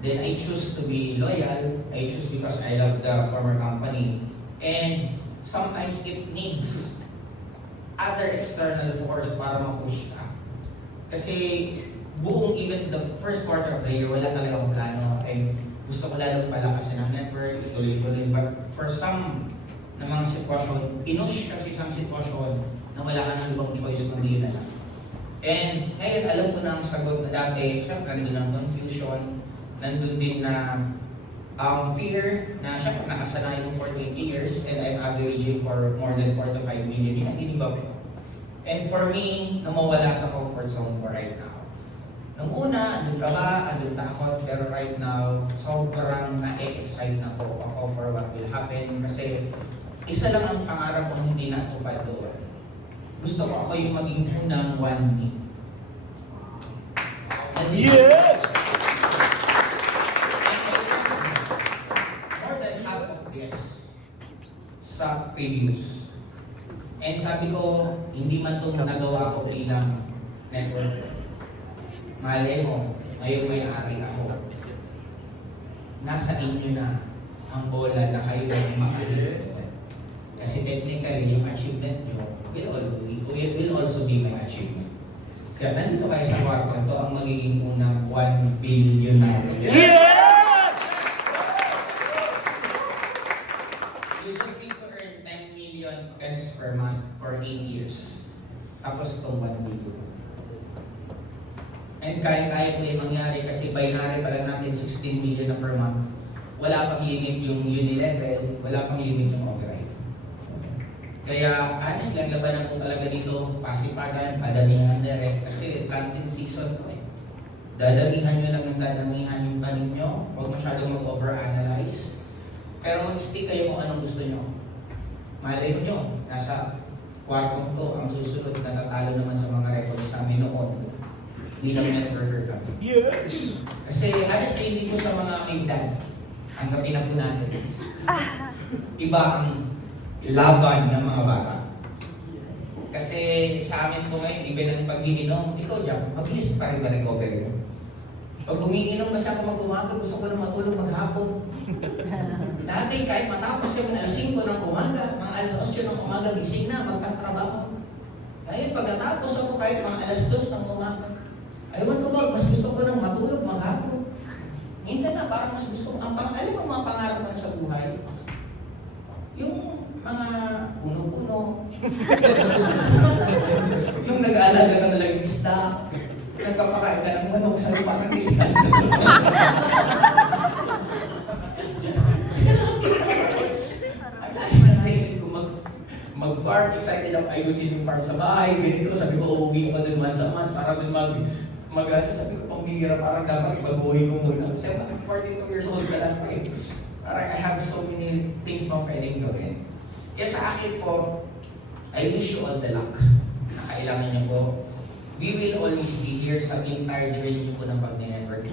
Then I choose to be loyal. I choose because I love the former company. And sometimes it needs other external force para ma-push ka. Kasi buong even the first quarter of the year, wala talaga akong plano. And gusto ko lalong palakasin ng network, ituloy-tuloy. But for some na mga sitwasyon, pinush kasi isang sitwasyon na wala ka ng ibang choice kundi yun na lang. And ngayon, alam ko na ang sagot na dati, syempre nandun ang confusion, nandun din na fear na syempre nakasanayan mo for 20 years and I'm averaging for more than 4 to 5 million, yun ang ginibab ko. And for me, namawala sa comfort zone ko right now. Nung una, andun kaba, andun takot, pero right now, sobrang na-excite na po ako for what will happen kasi isa lang ang pangarap kong hindi natupad doon. Gusto ko ako yung maging unang 1B. Yes! More than half of this sa previews. And sabi ko, hindi man ito nagawa ko bilang network. Malay mo, ngayon may-ari ako. Nasa inyo na ang bola na kayo ang makahit. Kasi technically, yung achievement nyo will also be my achievement. Kaya nandito kayo sa kwarto, ito ang magiging unang 1 billionaire. Yes! You just need to earn 10 million pesos per month for 8 years. Tapos itong 1 billion. And kaya-kaya ko yung mangyari kasi binary pala natin 16 million na per month. Wala pang limit yung uni-level, wala pang limit yung override. Kaya honest lang, labanan ko talaga dito, pasipagan, padamihan direct kasi planting season ko eh. Dadamihan nyo lang ng dadamihan yung tanim nyo, huwag masyadong mag-overanalyze. Pero mag-stick kayo kung anong gusto nyo. Malay nyo, nasa kwartong to, ang susunod natatalo naman sa mga records namin noon bilang networker kami. Yes! Kasi honestly, hindi ko sa mga may edad, tanggapin na po natin. Iba ang laban ng mga bata. Kasi sa amin po ngayon, even ang pag-iinom, ikaw Jack, mabilis pa rin ma-recovery mo. Pag umiinom kasi ako mag-umaga, gusto ko na matulog maghapon. Dati kahit matapos kami alas 5 ng umaga, mga alas 8 ng umaga, gising na, magtatrabaho. Ngayon, pagkatapos ako kahit mga alas 2 ng umaga, aywan ko ba, mas gusto ko nang matulog maghapon. Minsan na parang mas gusto ko, alam mo mga pangarap ko na sa buhay? Yung mga puno-puno. Yung nag-aalaga ka na lang ng isda. Nagpapakain ka ng manok sa lupa ng tilikan. Ang lagi na sa isip ko mag-farm, excited ako ayusin yung farm sa bahay, ganito, sabi ko uuwi ko dun once a month para dun sabi ko pang bihira, parang dapat baguhin ko muna. Kasi 42 years old ka lang pa eh. Parang I have so many things mo pwedeng gawin. Kaya sa akin po, I wish you all the luck na kailangan niyo po. We will always be here sa entire journey niyo po ng pag-network.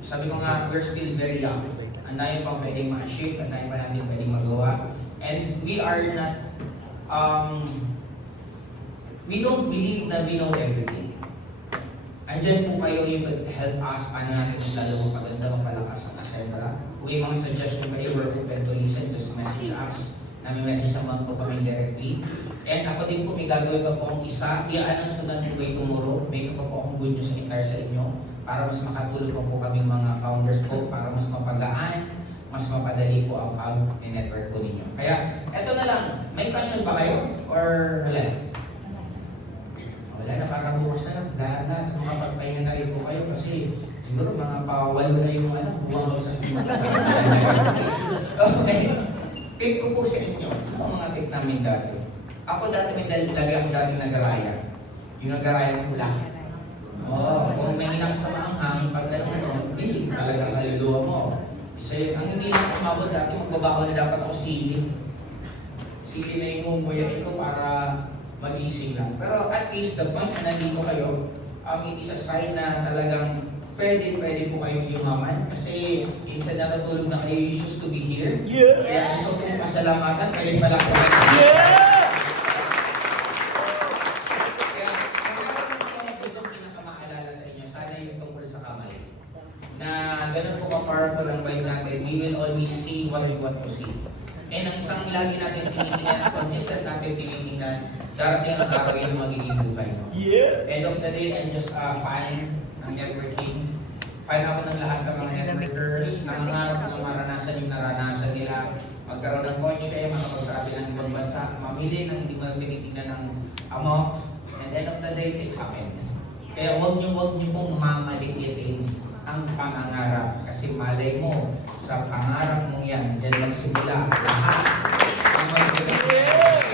Sabi ko nga, we're still very young. Ang dami pang pwedeng ma-achieve, ang dami pa natin pwedeng magawa. And we are not, we don't believe na we know everything. Andyan po kayo, you could help us, paano natin mas lalo magpaganda, magpalakas at etc. Kung may mga suggestion kayo, we're open to listen, just message us. Nami-message naman po kami directly. And ako din po, may gagawin pa po akong isa. I-announce ko lang po by tomorrow. May isa pa po akong good news sa entire sa inyo para mas makatulog po kaming mga founders po, para mas mapagaan, mas mapadali po ang network po ninyo. Kaya, eto na lang. May question ba kayo? Or wala? Wala na, parang bukas na. Lahat-lahat. Makapagpahinga na rin po kayo kasi siguro mga pawalo na yung buwang sa mga. Okay. Tip ko po sa inyo. Ano ang mga tip namin dati? Ako dati may lagi akong dating nagaraya. Yung nagaraya pula. Kung may hinang sa maanghang, pag gising talaga kaluluwa mo. Kasi ang hindi lang umabot dati, magbabaon na dapat ako sili. Sili na yung mumuyain ko para magising lang. Pero at least the point na nandito kayo, it is a sign na talagang pwede po kayong yumaman. Kasi instead na natulog na kayo, you choose to be here. Yes! Kaya gusto kong pasalamatan, kayo pala ko. Yes! Kaya ang gusto kong pinakamaalala sa inyo, sana yung tungkol sa kamay. Na ganun po ka-powerful ang vibe natin, we will always see what we want to see. And ang isang lagi natin tinitingnan, consistent natin tinitingnan, darating ang araw yung magiging buhay mo. Yeah! End of the day, I'm just a fan ng networking. Fan ako ng lahat ng mga networkers, nangangarap ng maranasan yung naranasan nila, magkaroon ng coach kayo, makapag-travel ng ibang bansa, mamili ng hindi mo na tinitingnan ng amount, and end of the day, it happened. Kaya huwag niyo pong mamaliitin ang pangangarap kasi malay mo sa pangarap mong yan, dyan magsimula lahat ang magiging.